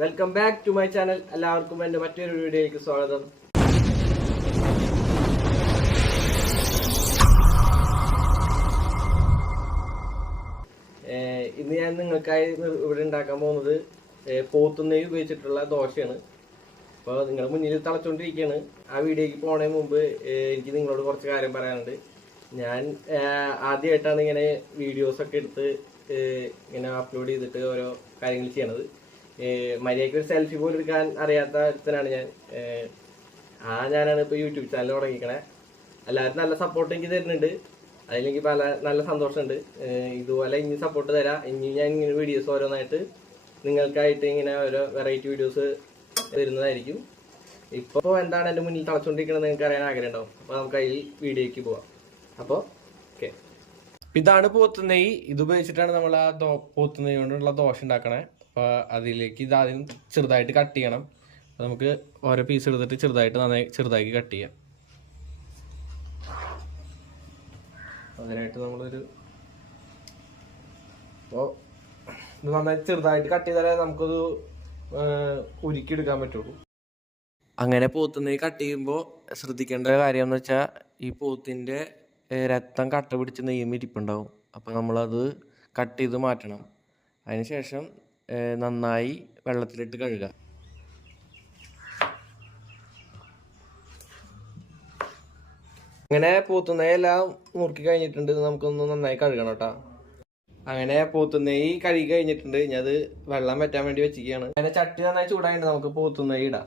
Welcome back to my channel. എല്ലാവർക്കും എൻ്റെ മറ്റൊരു വീഡിയോയിലേക്ക് സ്വാഗതം. ഇന്ന് ഞാൻ നിങ്ങൾക്കായി ഇവിടെ ഉണ്ടാക്കാൻ പോകുന്നത് പോത്തുനെയ്യ് ഉപയോഗിച്ചിട്ടുള്ള ദോശയാണ്. അപ്പോൾ നിങ്ങളുടെ മുന്നിൽ തിളച്ചുകൊണ്ടിരിക്കുകയാണ്. ആ വീഡിയോയ്ക്ക് പോണതിന് മുമ്പ് എനിക്ക് നിങ്ങളോട് കുറച്ച് കാര്യം പറയാനുണ്ട്. ഞാൻ ആദ്യമായിട്ടാണ് ഇങ്ങനെ വീഡിയോസൊക്കെ എടുത്ത് ഇങ്ങനെ അപ്ലോഡ് ചെയ്തിട്ട് ഓരോ കാര്യങ്ങൾ ചെയ്യണത്. മര്യാദയ്ക്ക് ഒരു സെൽഫി പോലും എടുക്കാൻ അറിയാത്ത ഒരുത്തനാണ് ഞാൻ. ഞാനാണ് ഇപ്പോൾ യൂട്യൂബ് ചാനൽ തുടങ്ങിക്കണേ. എല്ലാവരും നല്ല സപ്പോർട്ട് എനിക്ക് തരുന്നുണ്ട്. അതിലെനിക്ക് നല്ല സന്തോഷമുണ്ട്. ഇതുപോലെ ഇനി സപ്പോർട്ട് തരാം. ഇനി ഞാൻ ഇങ്ങനെ വീഡിയോസ് ഓരോന്നായിട്ട് നിങ്ങൾക്കായിട്ട് ഇങ്ങനെ ഓരോ വെറൈറ്റി വീഡിയോസ് വരുന്നതായിരിക്കും. ഇപ്പോൾ എന്താണ് എൻ്റെ മുന്നിൽ തിളച്ചുകൊണ്ടിരിക്കണമെന്ന് നിങ്ങൾക്ക് അറിയാൻ ആഗ്രഹം ഉണ്ടാവും. അപ്പോൾ നമുക്ക് അതിൽ വീഡിയോയ്ക്ക് പോവാം. അപ്പോൾ ഓക്കെ, ഇതാണ് പോത്തുനെയ്യ്. ഇത് ഉപയോഗിച്ചിട്ടാണ് നമ്മൾ ആ പോത്തുനെയ്യ് കൊണ്ടുള്ള ദോശ ഉണ്ടാക്കണേ. അപ്പോൾ അതിലേക്ക് ഇതാദ്യം ചെറുതായിട്ട് കട്ട് ചെയ്യണം. അപ്പോൾ നമുക്ക് ഓരോ പീസ് എടുത്തിട്ട് ചെറുതാക്കി കട്ട് ചെയ്യാം. അതിനായിട്ട് നമ്മളൊരു അപ്പോൾ ഇത് നന്നായി ചെറുതായിട്ട് കട്ട് ചെയ്താലേ നമുക്കത് ഉരുക്കിയെടുക്കാൻ പറ്റുള്ളൂ. അങ്ങനെ പോത്തുനെയ്യ് കട്ട് ചെയ്യുമ്പോൾ ശ്രദ്ധിക്കേണ്ട കാര്യം എന്ന് വെച്ചാൽ ഈ പോത്തിൻ്റെ രക്തം കട്ട പിടിച്ച് നെയ്യും ഇരിപ്പുണ്ടാവും. അപ്പോൾ നമ്മളത് കട്ട് ചെയ്ത് മാറ്റണം. അതിനുശേഷം നന്നായി വെള്ളത്തിലിട്ട് കഴുകുക. അങ്ങനെ പോത്തുനെയ്യെല്ലാം നുറുക്കി കഴിഞ്ഞിട്ടുണ്ട്. നമുക്കൊന്ന് നന്നായി കഴുകണം കേട്ടോ. അങ്ങനെ പോത്തുനെയ്യ് കഴുകി കഴിഞ്ഞിട്ടുണ്ട്. ഇനി അത് വെള്ളം വറ്റാൻ വേണ്ടി വെച്ചിരിക്കുകയാണ്. അങ്ങനെ ചട്ടി നന്നായി ചൂടായിട്ട് നമുക്ക് പോത്തുനെയ്യ് ഇടാം.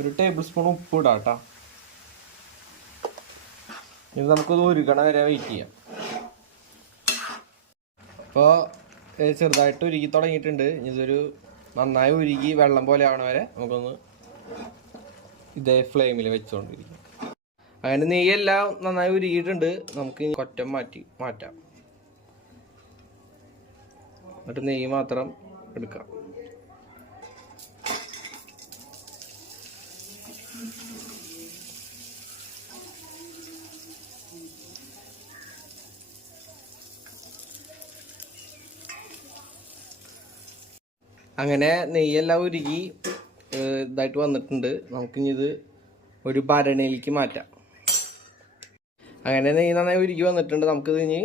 ഒരു ടേബിൾ സ്പൂൺ ഉപ്പ് ഇടാം കേട്ടോ. ഇത് നമുക്കത് ഉരുകണ വരെ വെയിറ്റ് ചെയ്യാം. അപ്പോൾ ചെറുതായിട്ട് ഉരുകി തുടങ്ങിയിട്ടുണ്ട്. ഇതൊരു നന്നായി ഉരുകി വെള്ളം പോലെ ആവണ വരെ നമുക്കൊന്ന് ഇതേ ഫ്ലെയിമിൽ വെച്ചുകൊണ്ടിരിക്കും. അങ്ങനെ നെയ്യെല്ലാം നന്നായി ഉരുകിയിട്ടുണ്ട്. നമുക്ക് കൊറ്റം മാറ്റാം. എന്നിട്ട് നെയ്യ് മാത്രം എടുക്കാം. അങ്ങനെ നെയ്യെല്ലാം ഉരുകി ഇതായിട്ട് വന്നിട്ടുണ്ട്. നമുക്കിനി ഇത് ഒരു ഭരണിയിലേക്ക് മാറ്റാം. അങ്ങനെ നെയ്യ് നന്നായി ഉരുകി വന്നിട്ടുണ്ട്. നമുക്കിത് ഇനി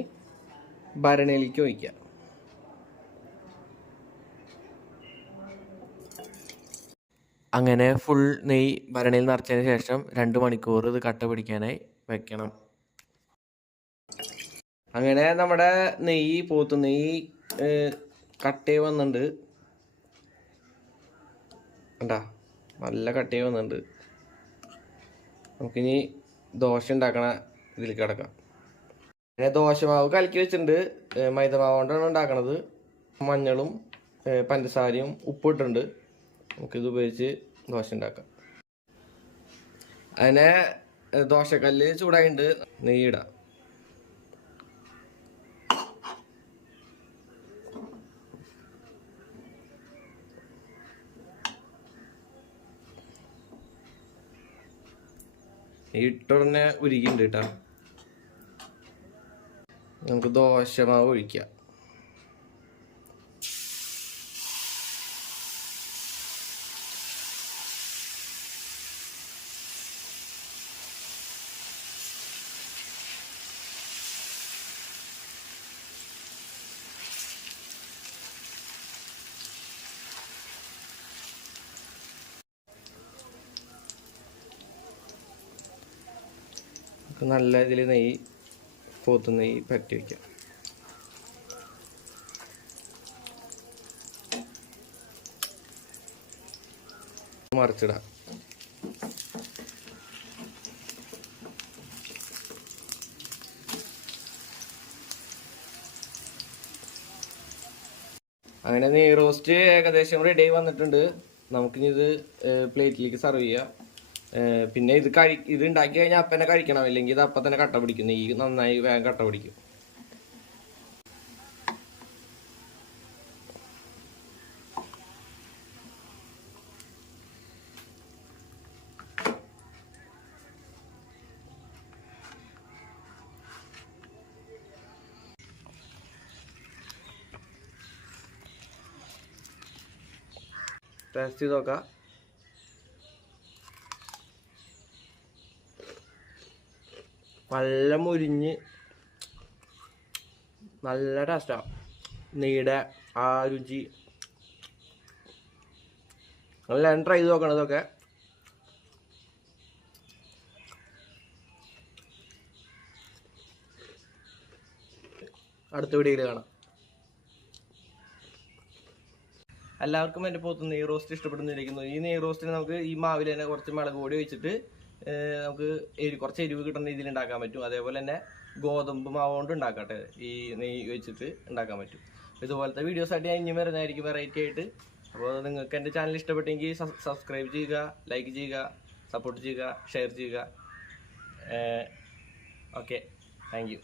ഭരണിയിലേക്ക് ഒഴിക്കാം. അങ്ങനെ ഫുൾ നെയ്യ് ഭരണിയിൽ നിറച്ചതിന് ശേഷം 2 മണിക്കൂർ ഇത് കട്ട പിടിക്കാനായി വെക്കണം. അങ്ങനെ നമ്മുടെ പോത്തുനെയ്യ് കട്ടയായി വന്നിട്ടുണ്ട്. കണ്ടാ, നല്ല കട്ടയായി വന്നിട്ടുണ്ട്. നമുക്കിനി ദോശ ഉണ്ടാക്കണ ഇതിലേക്ക് കിടക്കാം. പിന്നെ ദോശമാവ് കലക്കി വെച്ചിട്ടുണ്ട്. മൈദമാവ് കൊണ്ടാണ് ഉണ്ടാക്കണത്. മഞ്ഞളും പഞ്ചസാരയും ഉപ്പ് ഇട്ടിട്ടുണ്ട്. നമുക്കിത് ഉപയോഗിച്ച് ദോശ ഉണ്ടാക്കാം. അതിനെ ദോശക്കല്ല് ചൂടായിട്ടുണ്ട്. നെയ്യിടാം. ഇട്ടുടനെ ഉരുകിണ്ട് കേട്ടോ. നമുക്ക് ദോശമാവ് ഒഴിക്കാം. നല്ല ഇതിൽ പോത്തുനെയ്യ് പറ്റി വയ്ക്കാം. മറിച്ചിടാം. അങ്ങനെ നെയ്യ് റോസ്റ്റ് ഏകദേശം റെഡി ആയി വന്നിട്ടുണ്ട്. നമുക്കിനി ഇത് പ്ലേറ്റിലേക്ക് സെർവ് ചെയ്യാം. പിന്നെ ഇത് ഉണ്ടാക്കി കഴിഞ്ഞാൽ അപ്പം തന്നെ കഴിക്കണം, ഇല്ലെങ്കിൽ ഇത് അപ്പം തന്നെ കട്ട പിടിക്കും. നെയ്യ് നന്നായി വേഗം കട്ട പിടിക്കും. ടേസ്റ്റ് ചെയ്ത് നോക്കാം. നല്ല മുരിഞ്ഞ് നല്ല ടേസ്റ്റാണ്. നെയ്യുടെ ആ രുചി നല്ല ട്രൈ ചെയ്ത് നോക്കണം ഇതൊക്കെ. അടുത്ത വീഡിയോയിൽ കാണാം. എല്ലാവർക്കും എൻ്റെ പോത്ത് നെയ് റോസ്റ്റ് ഇഷ്ടപ്പെടുന്നിരിക്കുന്നു. ഈ നെയ് റോസ്റ്റിന് നമുക്ക് ഈ മാവിൽ തന്നെ കുറച്ച് മുളക് പൊടി വെച്ചിട്ട് നമുക്ക് കുറച്ച് എരിവ് കിട്ടുന്ന രീതിയിൽ ഉണ്ടാക്കാൻ പറ്റും. അതേപോലെ തന്നെ ഗോതമ്പ് മാവ് കൊണ്ട് ഉണ്ടാക്കട്ടെ ഈ നെയ്യ് വെച്ചിട്ട് ഉണ്ടാക്കാൻ പറ്റും. ഇതുപോലത്തെ വീഡിയോസായിട്ട് ഞാൻ ഇനി വരുന്നതായിരിക്കും വെറൈറ്റി ആയിട്ട്. അപ്പോൾ നിങ്ങൾക്ക് എൻ്റെ ചാനൽ ഇഷ്ടപ്പെട്ടെങ്കിൽ സബ്സ്ക്രൈബ് ചെയ്യുക, ലൈക്ക് ചെയ്യുക, സപ്പോർട്ട് ചെയ്യുക, ഷെയർ ചെയ്യുക. Okay, thank you.